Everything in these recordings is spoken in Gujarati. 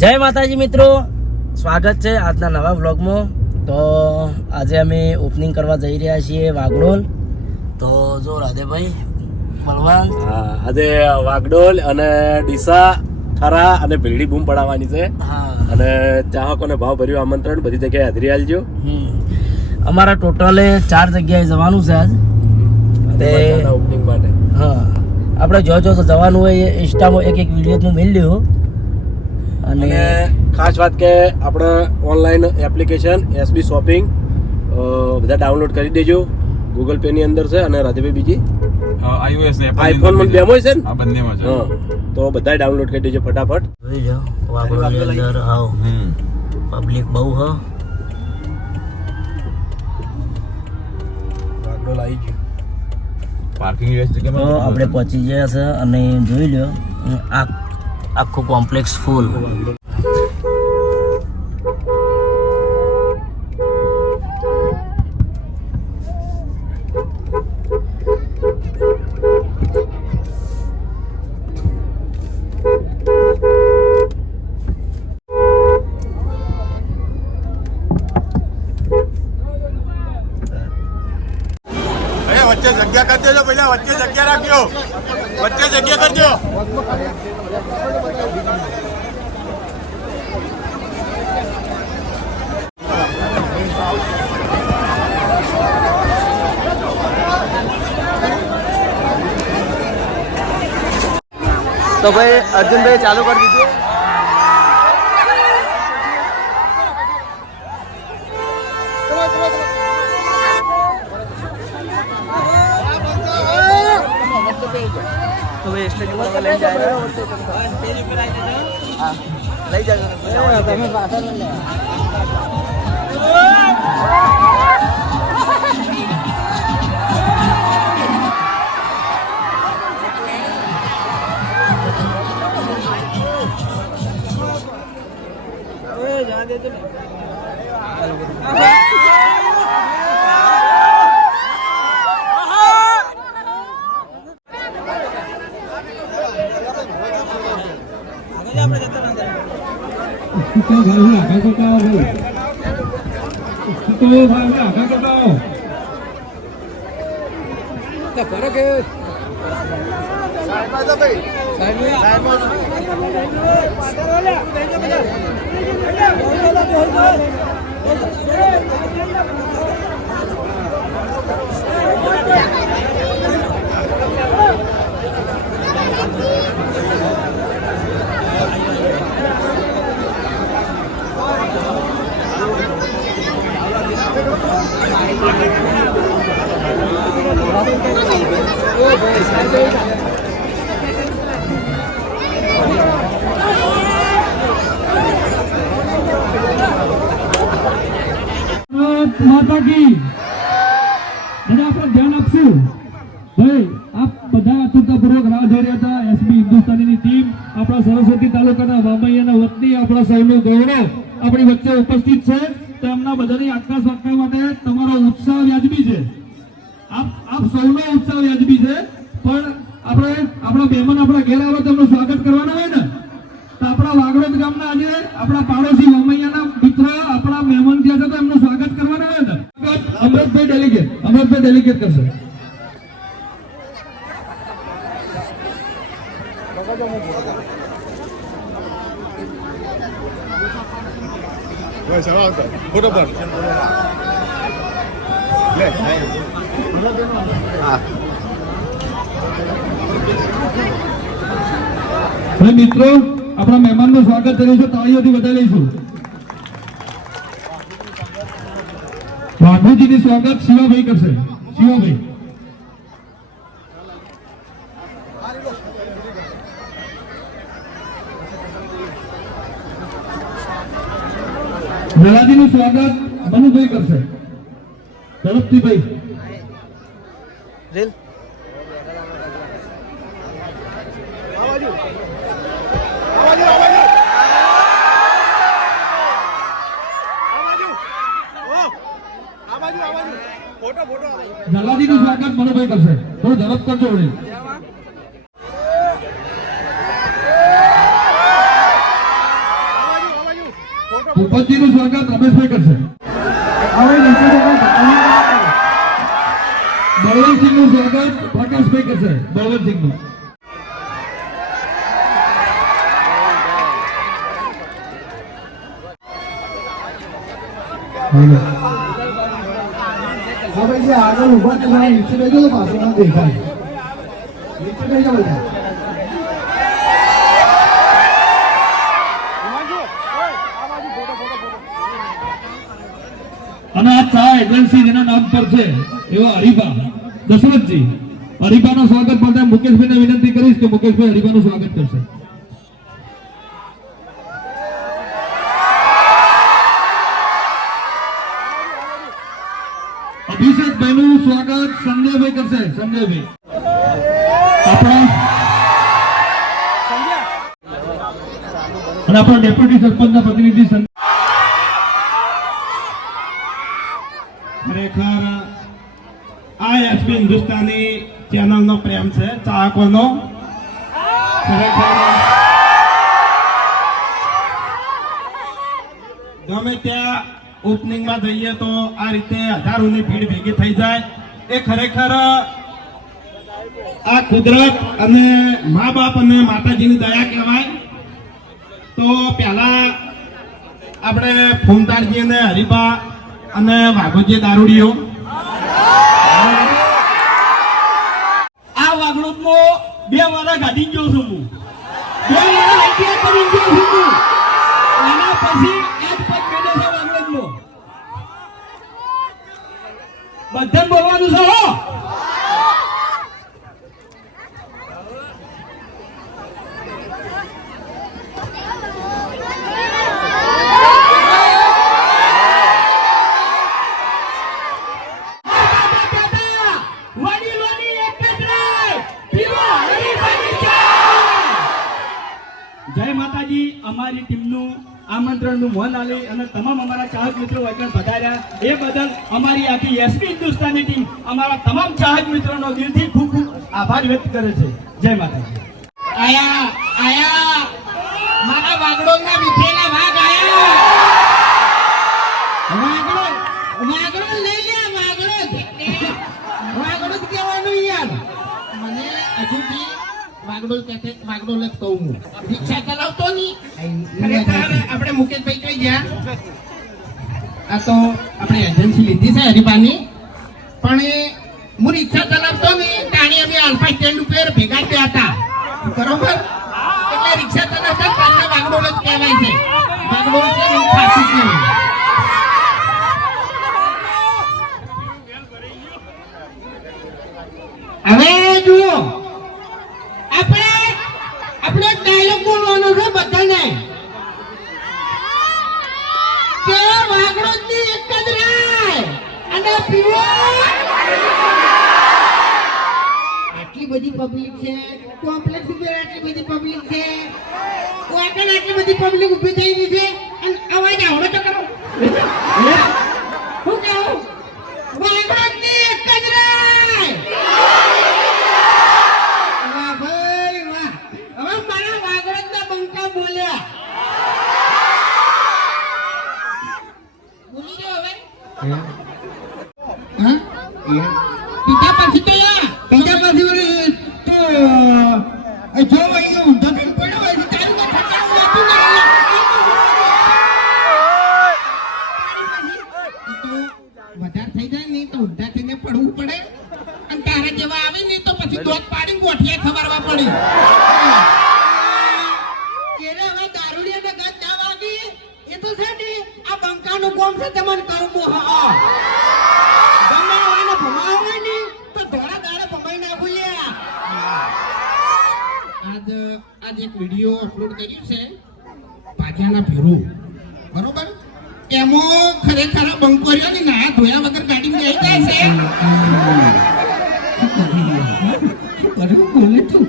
જય માતાજી મિત્રો, સ્વાગત છે આજના નવા વ્લોગમાં. તો આજે અમે ઓપનિંગ કરવા જઈ રહ્યા છીએ વાગડોલ. તો જો રાધેભાઈ બળવાન આજે વાગડોલ અને ડીસા થરા અને ભીલડી બૂમ પડાવવાની છે. અને ચાહકોને ભાવ ભર્યું આમંત્રણ, બધી જગ્યાએ હાજરી આલજો. અમારા ટોટલે 4 જગ્યાએ જવાનું છે આજ ઓપનિંગ માટે. હા, આપણે જો જવાનું હોય ઇન્સ્ટામાં એક વિડીયો હું મેળ લ્યો. અને ખાસ વાત કે આપણે ઓનલાઈન એપ્લિકેશન એસબી શોપિંગ બધા ડાઉનલોડ કરી દેજો. ગૂગલ પે ની અંદર છે અને રાધેભાઈ બીજી iOS આઈફોન માં બેમો છે ને, આ બંનેમાં છે. તો બધા ડાઉનલોડ કરી દેજો ફટાફટ. જોઈ લો વાગડોલની અંદર આવો પબ્લિક બહુ હ. વાગડોલ આવી ગયું. પાર્કિંગ તો આપણે પહોંચી ગયા છે અને જોઈ લો આખું કોમ્પ્લેક્સ ફૂલ. વચ્ચે જગ્યા કરી દેજો, પેલા વચ્ચે જગ્યા રાખજો, વચ્ચે જગ્યા કરજો. તો ભાઈ અર્જુનભાઈ ચાલુ કરી દીધું. તો ભાઈ સ્ટેજ ઉપર લઈ જાય લઈ જાજો તમે પાછળ લે. માતા કી બધા આપણે ધ્યાન આપશું. ભાઈ આપ બધા અતુલતાપૂર્વક રાહ જોઈ રહ્યા હતા. એસબી હિન્દુસ્તાનીની ટીમ આપણા સરસ્વતી તાલુકાના વામૈયાના વતની આપણા સૌનું ગૌરવ આપણી વચ્ચે ઉપસ્થિત છે. તો એમના બધાની આકાશ વાગવા માટે તમારો ઉત્સાહ વ્યાજબી છે. આપ સૌનો ઉત્સાહ વ્યાજબી છે. પણ આપણે આપણા મહેમાન આપણા ઘેર આવે તેમનું સ્વાગત કરવાનું હોય ને, તો આપણા વાગડોદ ગામના આજે આપણા પાડોશી વામૈયાના મિત્ર આપણા મહેમાન થયા છે, તો એમનું સ્વાગત કરવાનું હોય ને. અમૃતભાઈ ડેલિગેટ કરશે. મિત્રો આપણા મહેમાનનું સ્વાગત કર્યું છે, તાળીઓથી વધાવી લઈશું. વાઘુજીનું સ્વાગત શિવાભાઈ કરશે. શિવાભાઈ વેલાજીનું સ્વાગત મનુભાઈ કરશે. ઝડપથી ભાઈ જલાદીનું સ્વાગત મનુભાઈ કરશે. થોડું ઝડપ કરજો વળી. ભૂપતજીનું સ્વાગત રમેશભાઈ કરશે. બળવંતસિંહનું સ્વાગત પ્રકાશભાઈ કરશે. બળવંતસિંહનું. આગળ ઉભા થયા નીચે બેઠો પાછળ દેખાય નીચે બેઠો બધા અને આ ચા એજન્સી જેના નામ પર છે એવા હરિભા દશરથજી, હરિભાનું સ્વાગત માટે મુકેશભાઈને વિનંતી કરીશ કે મુકેશભાઈ હરિભાનું સ્વાગત કરશે. અભિષેકભાઈનું સ્વાગત સંજયભાઈ કરશે. સંજયભાઈ આપણા અને આપણા ડેપ્યુટી સરપંચના પ્રતિનિધિ ખરેખર આ એસબી હિન્દુસ્તાની ચેનલનો પ્રેમ છે ચાહકોનો. ખરેખર ગમે ત્યાં ઓપનિંગમાં જઈએ તો આ રીતે હજારોની ભીડ ભેગી થઈ જાય એ ખરેખર આ કુદરત અને મા બાપ અને માતાજીની દયા કહેવાય. તો પહેલા આપણે ફૂમતાળજી અને હરિભા અને વાઘોજી દારૂડીઓ આ વાઘડોમાં 2 વાર ગાડી ગયો છું હું. 2 વાર આઈટીઆઈ કરી ગયો છું હું. એના પછી એક પગ મેળે છે વાઘડોમાં. બધાને બોલવાનું છે હો. જય માતાજી. અમારી ટીમનું આમંત્રણનું મોન આલી અને તમામ અમારા ચાહક મિત્રો વચન પધાર્યા એ બદલ અમારી આખી એસબી હિન્દુસ્તાની ટીમ અમારા તમામ ચાહક મિત્રોનો દિલથી ખૂબ ખૂબ આભાર વ્યક્ત કરે છે. જય માતાજી. આયા આયા મારા વાગડોના વિઠેલા વાઘ આયા. વાગડો વાગડો લઈ લે. વાગડો કહેવાનું યાર. મને હજુથી વાગડો કહેતે વાગડો લખ કહું હું. રિક્ષા ચલાવતો નહીં. ખરેખર આપણે મુકેશભાઈ કઈ ગયા. આ તો આપણે એજન્સી લીધી છે હરિભાની, પણ હું રિક્ષા ચલાવતો નહીં. તાણી અમે આલ્ફા સ્ટેન્ડ ઉપર ભેગા થયા હતા બરોબર. એટલે રિક્ષા ચલાવતા કાલના વાગડો જ કહેવાય છે. વાગડો છે ને ખાસી કહેવાય. હવે જુઓ આપણે ડાયલોગ બોલવાનો છે બધાને કે વાગડો ની એક જ રાય અને પીવો. આટલી બધી પબ્લિક છે, કોમ્પ્લેક્સ ઉપર આટલી બધી પબ્લિક છે, આગળ આટલી બધી પબ્લિક ઊભી થઈ ગઈ છે અને અવાજ આવડો તો કરો. શું કહું? વાગડો ની એક જ રાય. વાહ ભાઈ વાહ. હવે મારા વાગડના બંકા બોલ્યા. બોલી જાઓ હવે. હા પીતા પછી તો યા પીતા પછી વળી તો જો અહીંયા ઊંધા પીને પડ્યો હોય તો તારું તો ઠકાણું રહેતું નહીં. તો વધારે થઈ જાય ને તો ઊંધા થઈને પડવું પડે અને તારા જેવા આવે ને તો પછી દોત પાડીને ગોઠિયા ખબરવા પડી. કેરે હવે દારૂડિયાને ગાત ના વાગી એ તો છે ને આ બંકાનું કોમ છે તમને કહું. હા ગમે એને ભમાવો હોય ને તો ધોળા દાડે ભમાઈ નાખું લ્યા. આજ એક વિડીયો અપલોડ કર્યું છે ભાજિયાના ભેરું બરોબર. એમાં ખરેખર બંકોરિયો ને ના ધોયા વગર ગાડી લઈ જાય છે. બોલે તું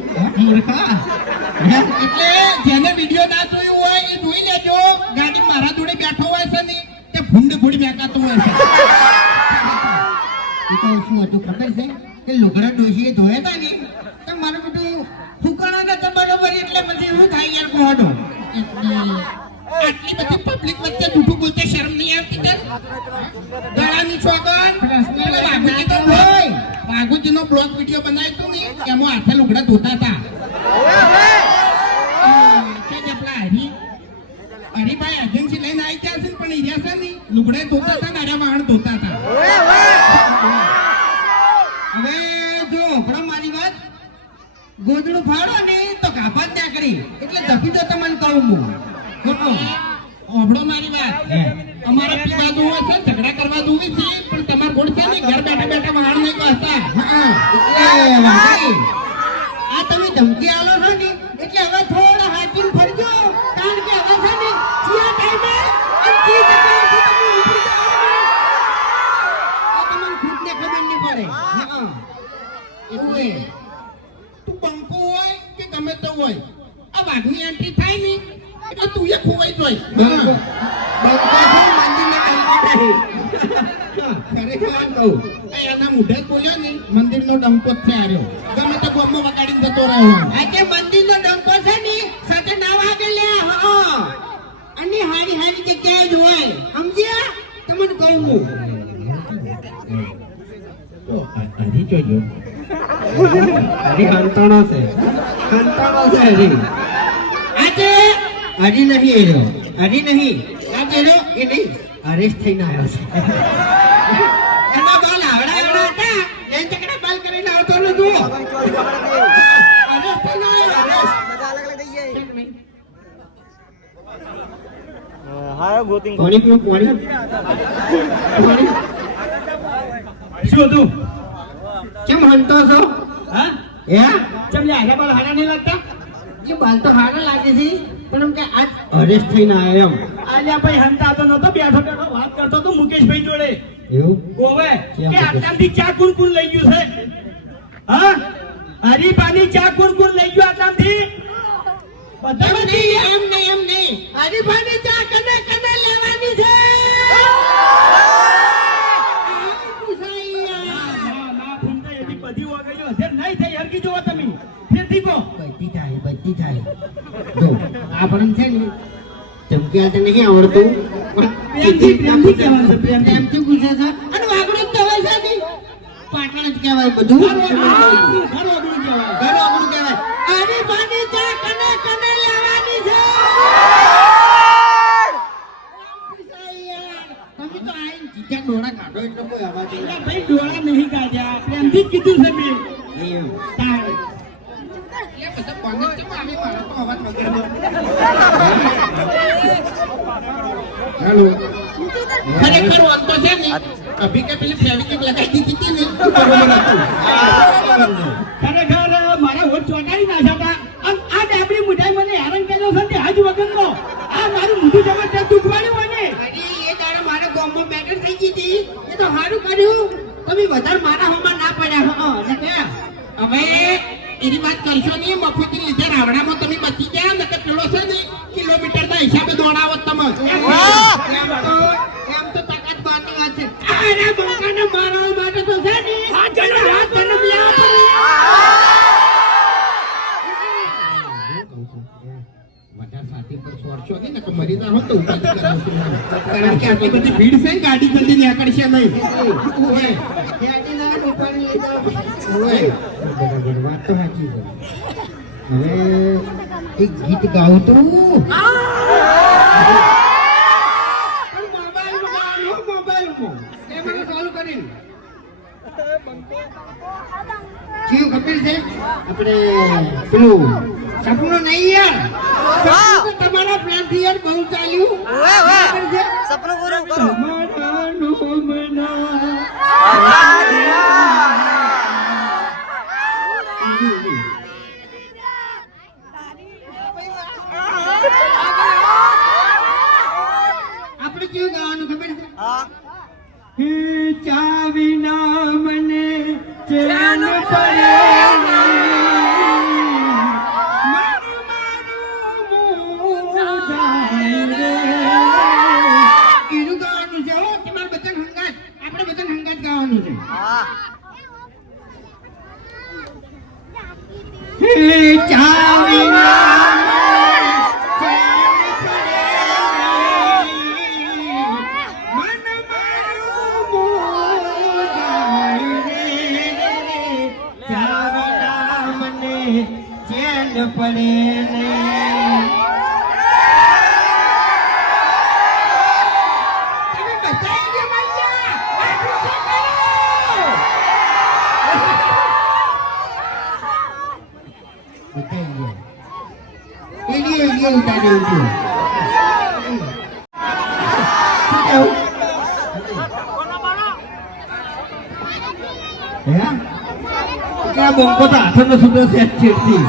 એટલે જેને વિડીયો ના જોયું હોય એ જોઈ લેજો. ગાડી મારા જોડે બેઠો હોય છે ને તે ભૂંડ ભૂંડ બેકાતો હોય છે. એ તો શું હતું ખબર છે કે લુગડા ડોશીએ ધોયા હતા ને તો મારું બધું ફૂકણા નતા બરોબર એટલે પછી એવું થાય યાર કોહડો. એટલે આટલી બધી પબ્લિક વચ્ચે જૂઠું બોલતે શરમ નહીં આવતી તને? ગળાની છોકર પેલા વાઘુજીનો બ્લોગ વિડીયો બનાવ્યો તો ને એમાં હાથે લુગડા ધોતા હતા. કે જે પેલા હરીભાઈ એજન્સી લઈને આવી ગયા છે ને પણ ઈ છે ને લુગડા ધોતા હતા ને આડા વાહણ ધોતા હતા. હવે જો હમણાં મારી વાત ગોદડું ફાડો ને તો કાપા જ ના કરી એટલે ધપી દો તમને કહું હું. ઓભળો મારી વાત. અમારે પીવા દુવો છે, ઝઘડા કરવા દુવી છે, પણ તમાર ગોળ છે ને ઘર બેઠા બેઠા વાહણ નહીં કહતા. એટલે વાઘરી, આ તમે ધમકી આલો છો ને એટલે હવે થોડા હાચીને ફરજો કારણ કે હવે છે ને ચિયા ટાઈમે અને ચી જગ્યાએથી તમે ઉભરી જાઓ ને તો તમને ખુદને ખબર નહીં પડે. એટલે તું બંકો હોય કે ગમે તે હોય, આ વાઘની એન્ટ્રી થાય ને એટલે તું એ ખોવાઈ જોઈ. બંકો મંદિરને કંઈ નહીં. ખરેખર એમ કહું એના મુઢે જ બોલ્યો ને મંદિરનો ડંકો જ છે આર્યો. ગમે તે ગોમમાં વગાડીને જતો રહ્યો. આજે મંદિરનો ડંકો છે ને સાથે ના વાગે લે. અને હારી હારી જગ્યાએ જ હોય સમજ્યા તમને કહું હું. હરી જોજો. હરી હંતાણો છે હરી. આજે હરી નહીં એરો હરી નહીં આજે એરો એ નહીં હરેશ થઈને આવ્યો છે. એના બાલ આવડા આવડા હતા એ ચકડા બાલ કરીને આવતો ને જુઓ હરેશ થઈને આવ્યો. પાણી પીવું પાણી. શું હતું? કેમ હંતો છો? હા? હે ચમ લે આગળ બાલ હારા નહીં લાગતા? એ બાલ તો હારા લાગે છે પણ એમ કે આજ હરેશ થઈને આવ્યો એમ. આલ્યા ભાઈ હંતા તો નતો, બેઠો બેઠો વાત કરતો તો મુકેશભાઈ જોડે. એવું ગોવે કે આટલામથી ચા કોણ કોણ લઈ ગયું છે? હા? હરીફાની ચા કોણ કોણ લઈ ગયું આટલામથી? બધા બધી એમ નહીં હરીફાની ચા કને કને લેવાની છે? ના ફૂમતા એવી બધી વગેરે હજે નહીં થઈ હરકી જોવો તમે ફેરથી કહો. બધી થાય જો આપણને છે ને ધમકી આલતા નહીં આવડતું પ્રેમથી કહેવાનું છે, પ્રેમથી. પ્રેમથી પૂછે છે અને વાગડું જ કહેવાય છે ને પાટણ જ કહેવાય બધું. ઘર વગરું કહેવાય. ઘર વાગડું કહેવાય. હરીફાની ચા કને કને લેવાની છે? તમે તો આઈને જીજા ડોળા કાઢો એટલે કોઈ અવાજ નહીં. એટલે ભાઈ ડોળા નહીં કાઢ્યા, પ્રેમથી જ કીધું છે મેં. એમ. તારે. એ બધા કોને કેમ આવી મારો તો અવાજ વગેરે. હેલો. ખરેખર વાંધો છે ને અભી કે પેલી ફેવિકિક લગાઈ દીધી હતી ને તો બરોબર હતું. ખરેખર મારા હોઠ ચોંટાડી નાખ્યા હતા. અને આ ડાબડી મુઠાઈ મને હેરાન કર્યો છે ને હાજ વગરનો. આ મારું મોઢું જબરદસ્ત દુખવાડ્યું મને. અરે એ દાડે મારે ગામમાં બેઠક થઈ ગઈ હતી એ તો સારું કર્યું તમે વધારે મારા હોમાં ના પડ્યા. એટલે કે હવે એની વાત કરશો નહીં, મફતી લીધે રાવણામાં તમે બચી ગયા ને કે પેલો છે ને કિલોમીટરના હિસાબે દોડાવો તમે. એમ તો તાકાત બાની વાત છે. અરે બંકાને મારવા માટે તો છે ને હાથ જન્મ લેવા પડે. વધારે સાથી પર છોડશો નહીં ને કે મરી ના હોત તો ઉપાધિ કરાવશું નહીં. કારણ કે આટલી બધી ભીડ છે ને ગાડી જલ્દી નીકળશે નહીં. ત્યાંથી ના ઉપાડી લઈ જાઓ. ઓય. બરાબર વાત તો સાચી છે. હવે એક ગીત ગાઉં તું મોબાઈલમાં એમાં ચાલુ કરીને કેવું ખબર છે આપણે પેલું સપનું નહીં યાર સપનું તો તમારા પ્લાનથી યાર બહુ ચાલ્યું ખબર છે? તમારાનું મના. આપણે કેવું ગાવાનું ખબર છે? હે ચા વિના મને ચેન પડે નહીં. મારું મોં જાય રે. એનું ગાવાનું છે હો તમારે બધા હંગાત આપણે બધા હંગાત ગાવાનું છે. હે ચા વિના મને ચેન પડે નહીં. શું કેવું? હે? ક્યાં બોંકો તો હાથોનો સુધો છે છેડતી.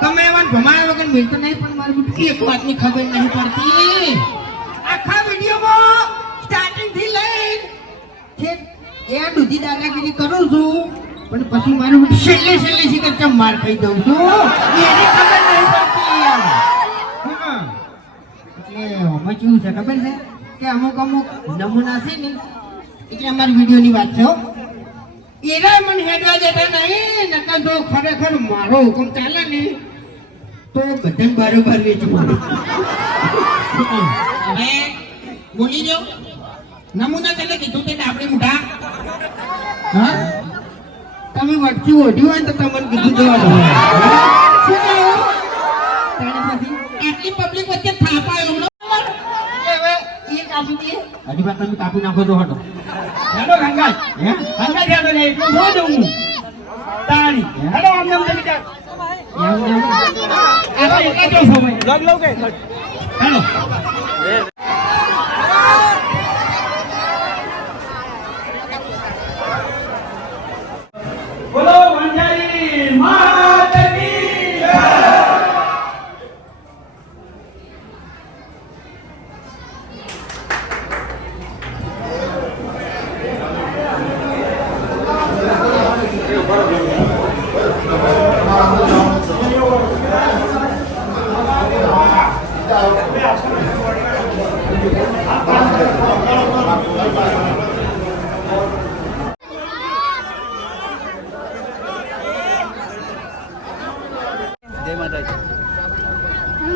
તમે એવા ભમાયા વગર મિલતો નહીં, પણ મારી બુટ્ટી એક વાતની ખબર નહીં પડતી. આખા વિડીયોમાં સ્ટાર્ટિંગ થી લઈને છેક એન્ડ સુધી દાદાગીરી કરું છું, પણ પછી મારી બુટ્ટી છેલ્લે શિખર ચમ માર ખાઈ દઉં છું. એની ખબર નહીં પડતી યાર. હા. એટલે આમાં કેવું છે ખબર છે કે અમુક નમૂના છે ને, એટલે અમારી વિડીયોની વાત છે હો. એના મને હેડવા જતા નહીં, નકર જો ખરેખર મારો હુકમ ચાલે ને તો બધાને બારોબાર વેચવું. હવે બોલી દો નમૂના તને કીધું તે આપણે મુઢા હા, તમે વટથી ઓઢ્યું હોય તો તમને કીધું જવાનું. શું કહ્યું? તારે પછી આટલી પબ્લિક વચ્ચે થાપાયો હમણાં. હવે એ કાપી દે. હજી વાત તમે કાપી નાખો તો હટો. હેલો ગંગા હે? ગંગા યાદવ ને એટલું જો દઉં હું તાણી હેલો આમ નામ જલ્દી કર એમ એમ. આ તો એક જ સમય લગ લવ કે હેલો બોલો વંજારી માત કી જય.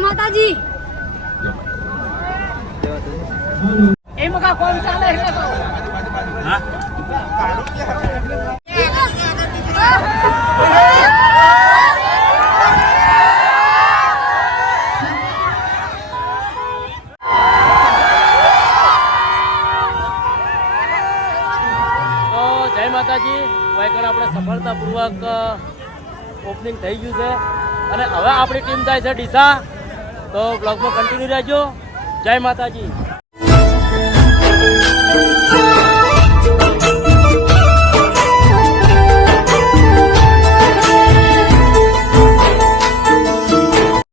માતાજી એમાં કા કોણ ચાલે એટલે તો જય માતાજી. વાયકણ આપણે સફળતાપૂર્વક ઓપનિંગ થઈ ગયું છે અને હવે આપણી ટીમ જાય છે ડીસા. તો બ્લોગમાં કન્ટિન્યુ રહેજો. જય માતાજી.